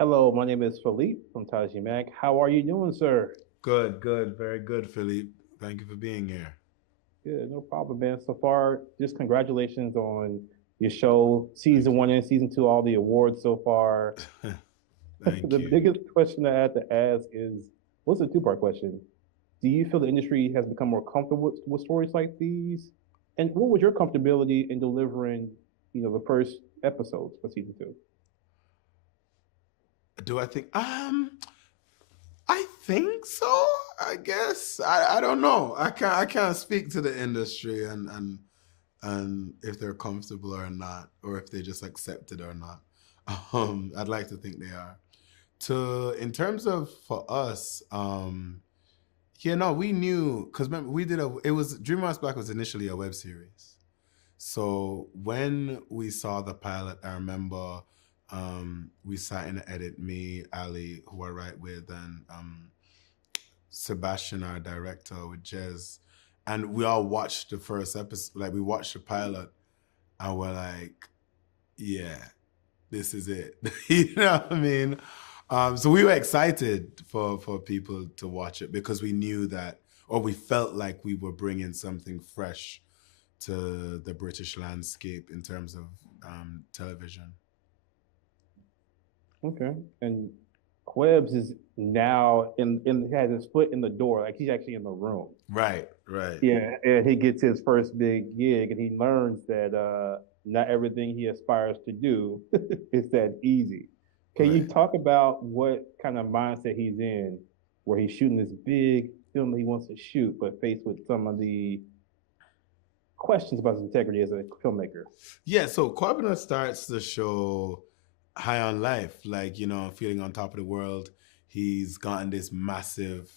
Hello, my name is Philippe from Taji Mag. How are you doing, sir? Good, good, very good, Philippe. Thank you for being here. Good, no problem, man. So far, just congratulations on your show, Thank season you. one and season two, all the awards so far. Thank The you. biggest question I had to ask is, what's a two-part question? Do you feel the industry has become more comfortable with stories like these? And what was your comfortability in delivering, the first episodes for season two? Do I think I think so, I guess. I don't know. I can't speak to the industry and if they're comfortable or not, or if they just accept it or not. I'd like to think they are. To in terms of for us, yeah, no, we knew because remember we did a it was Dream Whilst Black was initially a web series. So when we saw the pilot, I remember we sat in the edit, me, Ali, who I write with, and Sebastian, our director, with Jez. And we all watched the first episode, like we watched the pilot, and we're like, yeah, this is it. You know what I mean? So we were excited for people to watch it because we knew that, or we felt like we were bringing something fresh to the British landscape in terms of television. Okay. And Quebs is now in has his foot in the door, like he's actually in the room. Right, right, Yeah, and he gets his first big gig, and he learns that not everything he aspires to do is that easy. Can you right. talk about what kind of mindset he's in, where he's shooting this big film that he wants to shoot, but faced with some of the questions about his integrity as a filmmaker? Yeah, so Corbiner starts the show high on life, like, feeling on top of the world. He's gotten this massive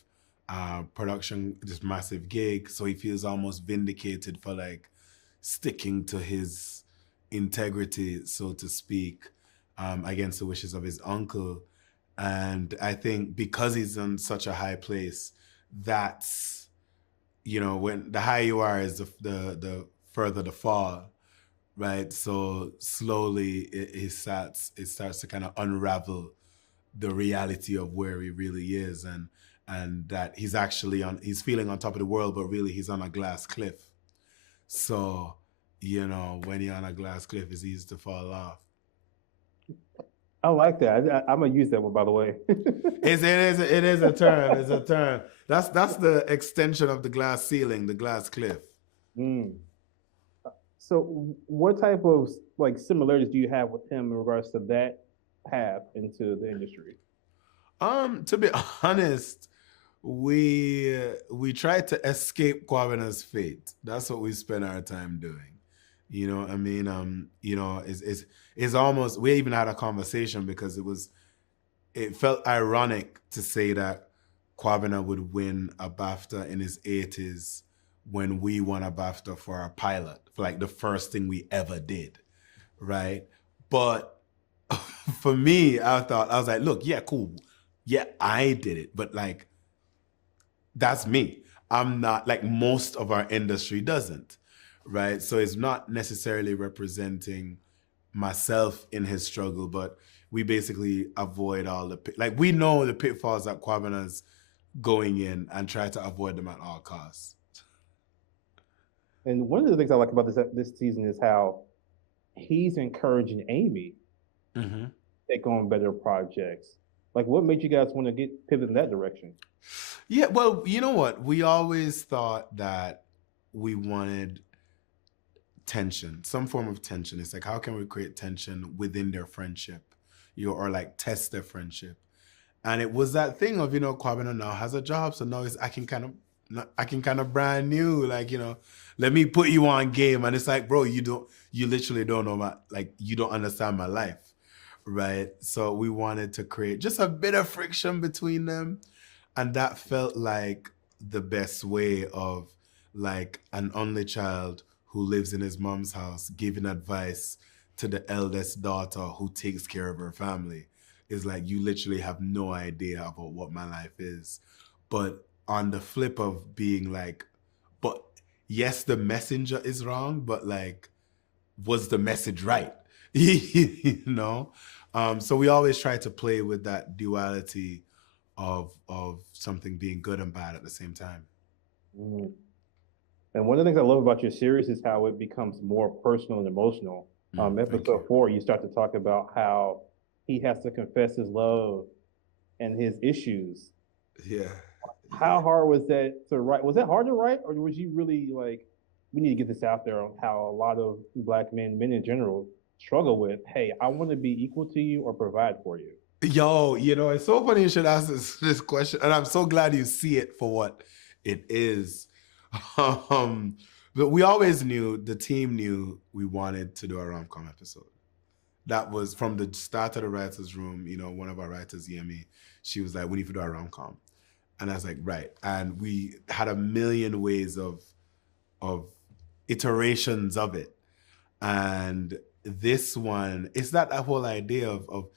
production, this massive gig. So he feels almost vindicated for like sticking to his integrity, so to speak, against the wishes of his uncle. And I think because he's in such a high place, that's, when the higher you are is the further the fall, right? So slowly it starts to kind of unravel the reality of where he really is, and that he's feeling on top of the world, but really he's on a glass cliff. So when you're on a glass cliff, it's easy to fall off. I like that. I'm gonna use that one, by the way. It is a term. It's a term. That's the extension of the glass ceiling, the glass cliff. Mm. So, what type of like similarities do you have with him in regards to that path into the industry? To be honest, we tried to escape Kwabina's fate. That's what we spent our time doing. You know what I mean? It's almost we even had a conversation because it felt ironic to say that Kwabena would win a BAFTA in his 80s when we won a BAFTA for our pilot, for like the first thing we ever did, right? But for me, I was like, look, yeah, cool. Yeah, I did it, but like that's me. I'm not like most of our industry doesn't, right? So it's not necessarily representing myself in his struggle, but we basically avoid all the like we know the pitfalls that Kwabana's going in and try to avoid them at all costs. And one of the things I like about this season is how he's encouraging Amy Mm-hmm. to take on better projects. Like, what made you guys want to get pivot in that direction? Yeah, well, you know what? We always thought that we wanted tension, some form of tension. It's like, how can we create tension within their friendship, or like test their friendship? And it was that thing of, Kwabena now has a job, so now I can kind of brand new, like, let me put you on game. And it's like, bro, you literally don't know like, you don't understand my life, right? So we wanted to create just a bit of friction between them, and that felt like the best way of like an only child who lives in his mom's house giving advice to the eldest daughter who takes care of her family. Is like, you literally have no idea about what my life is. But on the flip of being like, but yes, the messenger is wrong, but like, was the message right? you know? So we always try to play with that duality of something being good and bad at the same time. Mm. And one of the things I love about your series is how it becomes more personal and emotional. Thank you. Episode 4, you start to talk about how he has to confess his love and his issues. Yeah. How hard was that to write? Was that hard to write, or was you really like, we need to get this out there on how a lot of black men in general, struggle with, hey, I want to be equal to you or provide for you? Yo, it's so funny you should ask this question, and I'm so glad you see it for what it is. But we always knew, the team knew, we wanted to do a rom-com episode. That was from the start of the writers' room. One of our writers, Yemi, she was like, "We need to do a rom-com," and I was like, "Right." And we had a million ways of iterations of it, and this one, it's that whole idea of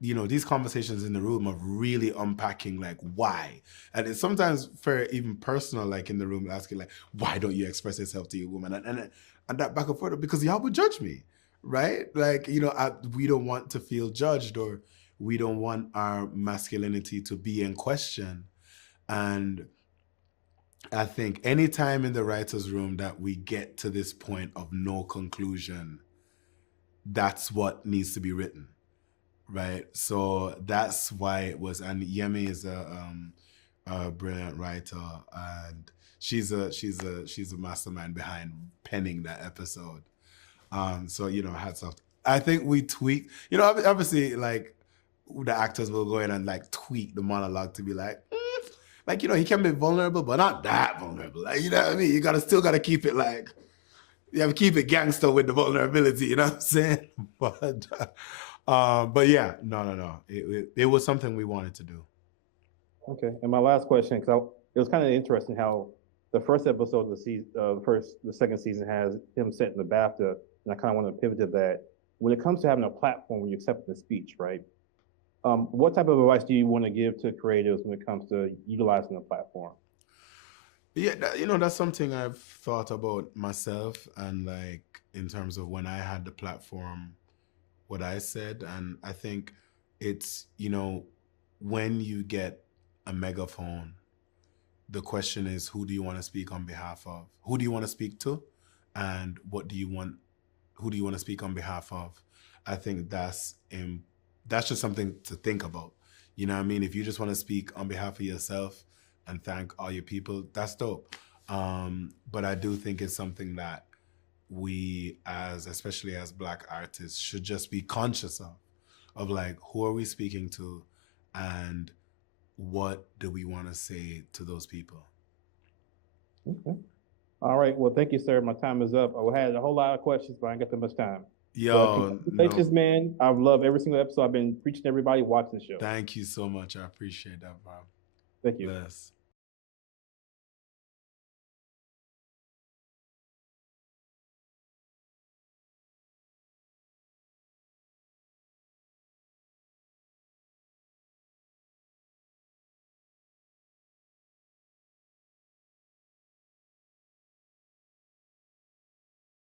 these conversations in the room of really unpacking like why. And it's sometimes very even personal, like in the room asking like, why don't you express yourself to your woman? And that back and forth, because y'all would judge me, right? Like, we don't want to feel judged, or we don't want our masculinity to be in question. And I think anytime in the writer's room that we get to this point of no conclusion, that's what needs to be written. Right, so that's why it was, and Yemi is a brilliant writer, and she's a mastermind behind penning that episode. So hats off. I think we tweaked. Obviously, like the actors will go in and like tweak the monologue to be like, like he can be vulnerable, but not that vulnerable. Like, you know what I mean? You still gotta keep it like. You have to keep it gangster with the vulnerability. You know what I'm saying? But yeah, no. It was something we wanted to do. Okay. And my last question, because it was kind of interesting how the first episode of the season, the second season has him setting the BAFTA, and I kind of want to pivot to that. When it comes to having a platform where you accept the speech, right? What type of advice do you want to give to creatives when it comes to utilizing the platform? Yeah, that's something I've thought about myself, and like in terms of when I had the platform, what I said. And I think it's, when you get a megaphone, the question is, who do you want to speak on behalf of? Who do you want to speak to? And who do you want to speak on behalf of? I think that's just something to think about. You know what I mean? If you just want to speak on behalf of yourself and thank all your people, that's dope. But I do think it's something that we, especially as Black artists, should just be conscious of like, who are we speaking to, and what do we want to say to those people? Okay. All right. Well, thank you, sir. My time is up. I had a whole lot of questions, but I ain't got that much time. Yo, congratulations, man. I've loved every single episode. I've been preaching to everybody watching the show. Thank you so much. I appreciate that, Bob. Thank you. Bless.